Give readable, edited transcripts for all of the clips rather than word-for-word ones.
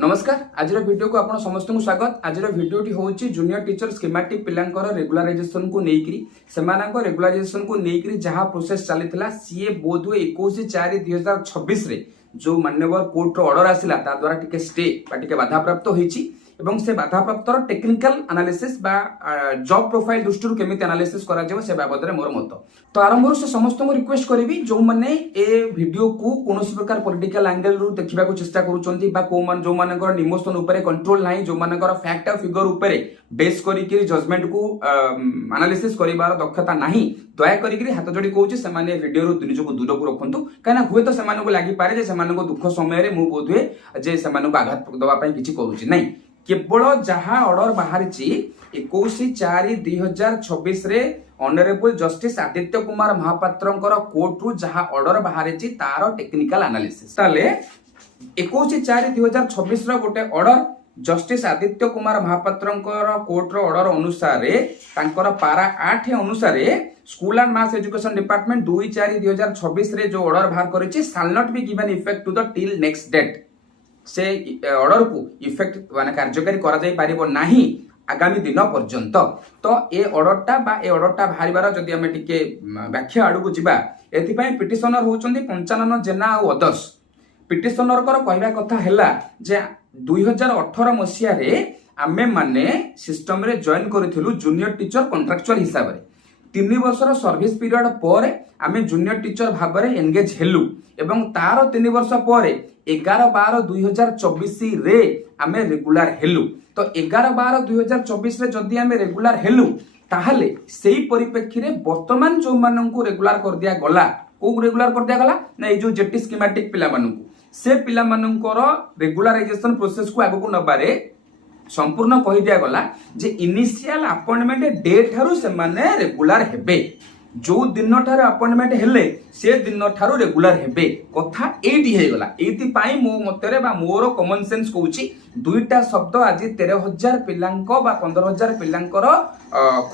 नमस्कार आज वीडियो को आपण समस्त को स्वागत। आज वीडियोटी होची जूनियर टीचर स्कीमेटिक पिलांकर रेगुलराइजेशन को नेकरी सेमानक रेगुलराइजेशन को नेकरी जहां प्रोसेस चलीथिला सीए बोधवे 21/4/2026 रे जो मान्यवर कोर्ट रो ऑर्डर आसिला ता द्वारा टिके स्टे बा टिके बाधा प्राप्त होईची एवं से बाधा प्राप्त रो टेक्निकल एनालिसिस बा जॉब प्रोफाइल दृष्टि केमिति एनालिसिस करा जाव से बाबद रे मोर मत। तो आरंभ से समस्त को रिक्वेस्ट करिवि जो माने ए वीडियो को कोनोसी प्रकार पॉलिटिकल एंगल रु देखिबा को चेष्टा करूचंती बा को मान जो मानकर इमोशन ऊपर कंट्रोल नाही जो मानकर फैक्ट और फिगर ऊपर बेस करी के जजमेंट को एनालिसिस करिवार दक्षता नाही दया करी के हाथ जोड़ी कहूची से माने वीडियो रु निज को दूर को रखंतु काना हुए तो से माने को लागि पारे जे से माने को दुख समय रे मु बोधवे जे से माने को आघात दवा पई किछि करूची नाही केवल जहां ऑर्डर बाहरी 21/4/2026 रे ऑनरेबल जस्टिस आदित्य कुमार महापात्रंकर कोर्ट रु जहां ऑर्डर बाहरी तार टेक्निकल एनालिसिस ताले 21/4/2026 रो गोटे ऑर्डर जस्टिस आदित्य कुमार महापात्रंकर कोर्ट रो ऑर्डर अनुसार तांकर पारा 8 अनुसार school and mass education department 2/4/2026 रे जो ऑर्डर बाहर करिछि shall not be given effect to the till next date से ऑर्डर को इफेक्ट माने कार्यकारी करा जाई पारिबो नाही आगामी दिन पर्यंत। तो ए ऑर्डरटा बा ए ऑर्डरटा बाहरिबार जदि हमें टिके व्याख्या आडू को जिबा एथि पई पिटिशनर होचंदी पंचानन जेना और अदर्स पिटिशनर कर कहबा कथा हैला जे 2018 मसिया रे आमे माने सिस्टम रे जॉइन करथिलु जूनियर टीचर कॉन्ट्रैक्चुअल हिसाब रे 3 वर्षर सर्विस पीरियड पर आमे जूनियर टीचर भाव रे एंगेज हेलु एवं तार 3 वर्ष पर 11/12/2024 रे आमे रेगुलर हेलु। तो 11/12/2024 रे जदि आमे रेगुलर हेलु ताहले सेही परिप्रेक्षी रे वर्तमान जो माननकु रेगुलर कर दिया गला को रेगुलर कर दिया गला ना ए जो जेटी स्कीमेटिक पिला माननकु से पिला माननकर रेगुलराइजेशन प्रोसेस को आगु को नबारे संपूर्ण कहि दिया गला जे इनिशियल अपॉइंटमेंट डेट थारु से माने रेगुलर हेबे जो दिन ठारे अपॉइंटमेंट हेले से दिन ठारु रेगुलर हेबे कथा एटी हे गला एति पाई मो मतरे बा मोर कॉमन सेंस कहूची दुईटा शब्द आज 13,000 पिलांको बा 15,000 पिलांकर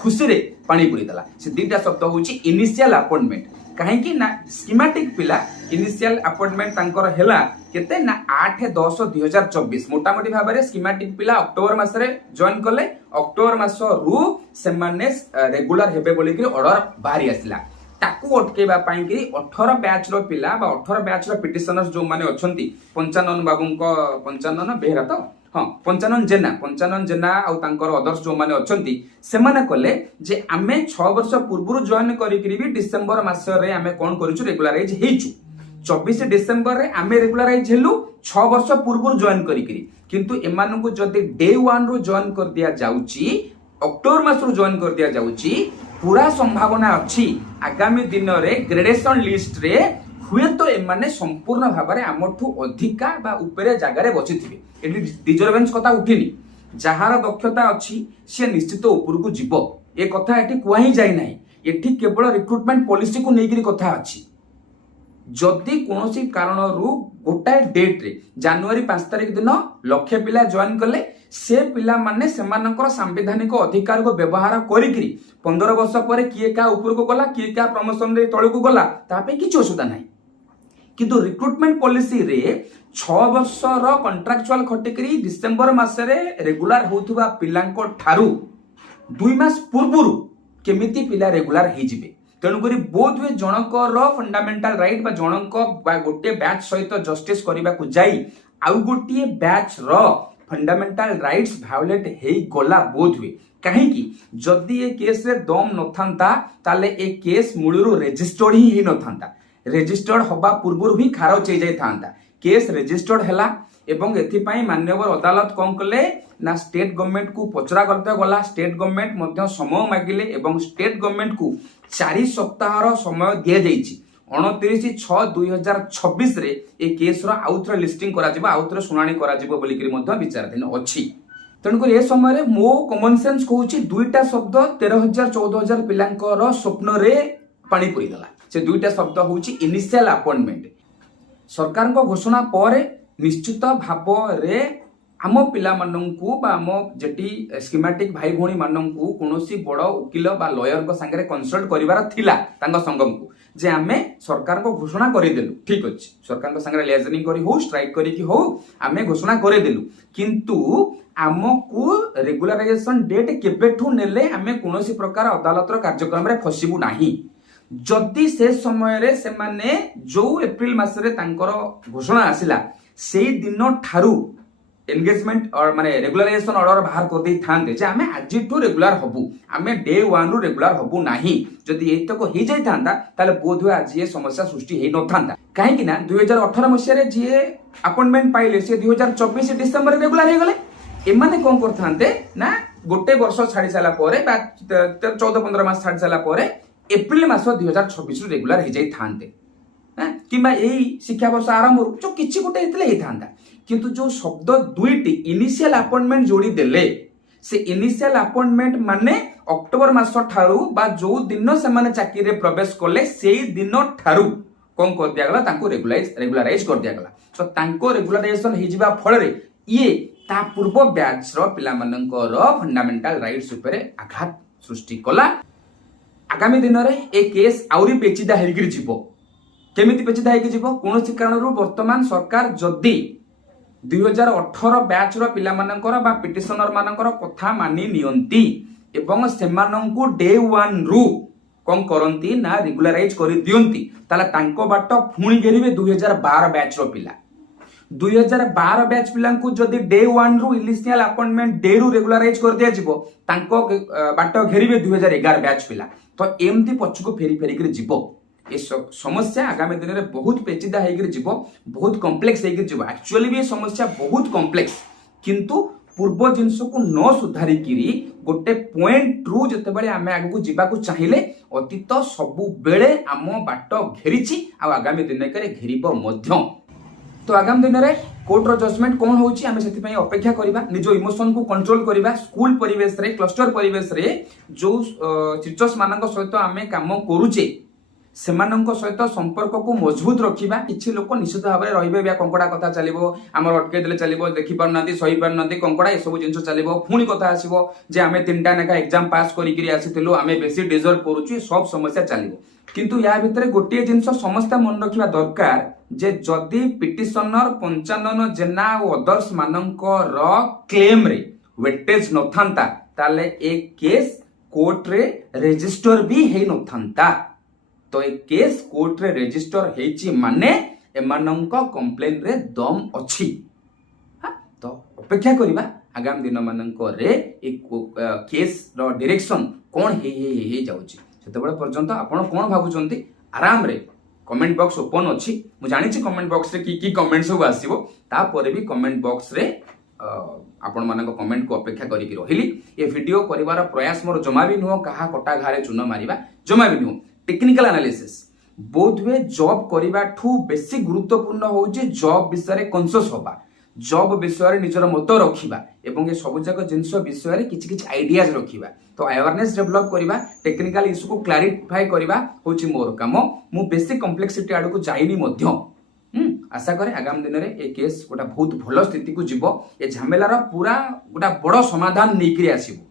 खुशी रे पानी पुरी दला से दुईटा शब्द होची इनिशियल अपॉइंटमेंट काहे कि ना स्कीमेटिक पिला इनिशियल अपॉइंटमेंट तांकर हेला केते ना 8/10/2024 मोटामोटी भाबरे स्कीमेटिक पिला अक्टोबर मास रे जॉइन करले अक्टोबर मास रु सेमाने रेगुलर हेबे बोली कि ऑर्डर बाहरी आसिला ताकू अटकेबा पाई कि 18 बैच रो पिला बा 18 बैच रो पिटिशनर्स जो माने अछंती पंचानन बाबूंको पंचानन बेहरा तो हाँ पंचानन जेना आउ तांकर अदर्स जो माने अछंती सेमाने कले जे आमे 6 वर्ष पूर्व जॉइन करी भी डिसेंबर मास रे आमे कोन करिछु रेगुलराइज हेइछु 24 डिसेंबर रे आमे रेगुलराइज हेलु 6 वर्ष पूर्व जॉइन करी किंतु एमानन को जदि डे 1 रो जॉइन कर दिया जाउची अक्टोबर मास रो जॉइन कर दिया जाउची पूरा संभावना अछि आगामी दिन रे ग्रेडेशन लिस्ट रे हुए तो एमाने संपूर्ण भाबरे आमठू अधिका बा ऊपरे जागा रे बचिथिबे एटी डिजर्वेंस कथा उठिनी जहार दक्षता अछि से निश्चित ऊपर को जीवो ए कथा एटी कुआही जाई नाही एटी केवल रिक्रुटमेंट पॉलिसी को नेगिरी कथा अछि जदि कोनोसी कारण रु गोटाए डेट रे जनवरी 5 तारिख दिन लक्ष्य पिला जॉइन करले से पिला माने सेमानकर संवैधानिक अधिकार को व्यवहार करिकरी 15 वर्ष पर किए का ऊपर को गला किए का प्रमोशन रे तळे को गला तापे किछ असुविधा नाही किंतु रिक्रुटमेंट पॉलिसी रे 6 वर्ष रो कॉन्ट्रैक्चुअल खटिकरी डिसेंबर मास रे रेगुलर होथुबा पिलांको ठारू 2 मास पूर्वरु केमिति पिला रेगुलर हे जिवे तेणुकरी बोध हुए जनकर फंडामेंटाल राइट बा जनक बा गोटे बैच सहित जस्टिस करबा को जाई आउ गोटे बैच रो फंडामेंटाल राइट्स वायोलेट हे गला बोध हुए काहे कि जदि ए केस रे दम नथांता ताले ए केस मूलरू रजिस्टर्ड ही नथांता रजिस्टर्ड हबा पूर्व ही खारज हो जाई थांता केस रजिस्टर्ड हैला एवं एथिपाई मान्यवर अदालत कौन कले ना स्टेट गवर्नमेंट को पचरा करते गला स्टेट गवर्नमेंट मध्य समय मागिले एवं स्टेट गवर्नमेंट को 4 सप्ताह समय दिया जाइछि 29/6/2026 रे ए केस रो आउथर लिस्टिंग करा जिबा आउथर सुनानी करा जिबो बोली कि मध्य विचाराधीन अछि तेणुकर ए समय रे मो कॉमन सेंस कहूछि दुईटा शब्द 13,000-14,000 पिलांकर स्वप्न रे पानी पुरी गला से दुईटा शब्द होछि इनिशियल अपॉइंटमेंट सरकार को घोषणा पर निश्चित भाव रे आम पिला माननकु बा आम जेटी स्कीमेटिक भाई भौणी माननकु कोनोसी बड़ वकील बा लॉयर को संगे कंसल्ट करिवार थिला तांगा संगम को जे आमे सरकार को घोषणा करेदेलु ठीक अच्छे सरकार संगे लियाजनिंग करी हो स्ट्राइक करी हो आमे घोषणा करेदेलु किंतु आमको रेगुलाराइजेशन डेट केबेठू नेले आमे कोनोसी प्रकार अदालतर कार्यक्रम रे फसिबु नाही जदि से समय रे से माने जो एप्रिल मास रे तांकर घोषणा आसिला सेई दिन ठारू एंगेजमेंट और माने रेगुलाराइजेशन ऑर्डर बाहर कर दे थांते जे आमे आज टू रेगुलर हबु आमे डे 1 रु रेगुलर हबु नाही जदि एई तक हो जाई थांता ताले बोध हुए आज ये समस्या सृष्टि हे न थांता काहे कि ना 2018 मसिया रे जे अपॉइंटमेंट पाइले से 2024 डिसेंबर रेगुलर हे गले एमाने कोन करथांते ना गोटे वर्ष छाडी साला परे 14-15 मास छाडी साला परे एप्रिल मास 2026 रु रेगुलर हे जाई थांते किंबा एई शिक्षा वर्ष आरंभ जो किछि गोटे हेतले हे थांता किंतु जो शब्द दुईटी इनिशियल अपॉइंटमेंट जोड़ी देले से इनिशियल अपॉइंटमेंट माने अक्टोबर मास ठारू बा जो दिन से माने चाकरी रे प्रवेश करले सेई दिन ठारू कोन कर दिया गला तांको रेगुलराइज कर दिया गला सो तांको रेगुलराइजेशन हे जिबा फल रे ये ता पूर्व बैच रो पिला मानकर फंडामेंटल राइट्स ऊपर आघात सृष्टि कला आगामी दिन रे ए केस आउरी पेचिदा हेगिरि जिवो केमिति पेचिदा हेगि जिवो कोनोसी कारणरू वर्तमान सरकार जदी 2018 बैच रो पिला मानकर बा पिटिशनर मानकर कथा मानि नियंती एवं सेमानंकु डे 1 रु कोन करंती ना रेगुलराइज करि दियंती ताला तांको बाट फुणी घेरिबे 2012 बैच रो पिला 2012 बैच पिलांकु जदी डे 1 रु इनिशियल अपॉइंटमेंट डे रु रेगुलराइज कर दिया जिवो तांको बाट घेरिबे 2011 बैच पिला तो एमती पछको फेरी फेरी कर जिवो ये समस्या आगामी दिन में बहुत पेचीदा हो बहुत कॉम्प्लेक्स हो एक्चुअली भी समस्या बहुत कॉम्प्लेक्स किंतु पूर्व जिनस को न सुधारिकी गोटे पॉइंट रु जिते आम आगू जावाक चाहिए अतीत सबु बेले आम बाट घेरी आगामी दिन घेरब तो आगामी दिन में कोर्टर जजमेंट कौन होची आमे सेति अपेक्षा करिबा निज इमोशन को कंट्रोल करिबा स्कूल परिवेश रे क्लस्टर परिवेश रे जो टीचर्स मानक सहित आमे काम करूचे सेमानक सहित संपर्क को मजबूत रखिबा किछि लोक निश्चित भाव में रहिबे बा कंकड़ा कथा चलिबो हमर अटके देले चलिबो देखि पार नांती सही पार नांती कंकड़ा ए सब जिंस चलिबो पुणी कथा आसीबो जे आमे तीनटा नेका एग्जाम पास करि करी आसीथिलु आमे बेसी डिजर्व करूछु सब समस्या चलिबो किंतु या भितरे गोटे जिंस समस्त मन रखिबा दरकार जे जदी पिटिशनर पंचानन जेना और अदर्स मानकर क्लेम रे वेटेज न थांता ताले ए केस कोर्ट रे रजिस्टर भी हे न थांता तो ए केस कोर्ट रे रजिस्टर हेची माने एमानंक कंप्लेन रे दम अछि तो अपेक्षा करिबा आगामी दिन मानंक रे ए केस रो डायरेक्शन कोन हे जाउची सेतेबेले पर्यंत आपण कोन भाबुचंती आराम रे कमेंट बॉक्स ओपन अछि मु जानि छी कमेंट बॉक्स रे की कमेंट सब आसीबो ता परे भी कमेंट बॉक्स रे आपण मानक कमेंट को अपेक्षा करी की रहिली ए वीडियो करिवार प्रयास मोर जमा भी नुह कहा कटा घारे चुन मारिबा जमा भी नुह टेक्निकल एनालिसिस बोध वे जॉब करिबा ठू बेसी गुरुत्वपूर्ण होउचे जॉब विषय रे कॉन्शियस होबा जॉब विषय रे निजर मत रखिबा एवं ए सब जक जिंस विषय रे किछि किछि आइडियाज रखिबा तो अवेयरनेस डेवलप करिबा टेक्निकल इशू को क्लैरिफाई करिबा होउची मोर काम मु बेसी कॉम्प्लेक्सिटी आडू को जाइनी मध्य आशा करे आगामी दिन में ए केस गोटा बहुत भल स्थिति को जीव ए झमेलार पूरा गोटा बड़ समाधान नहीं आसीबो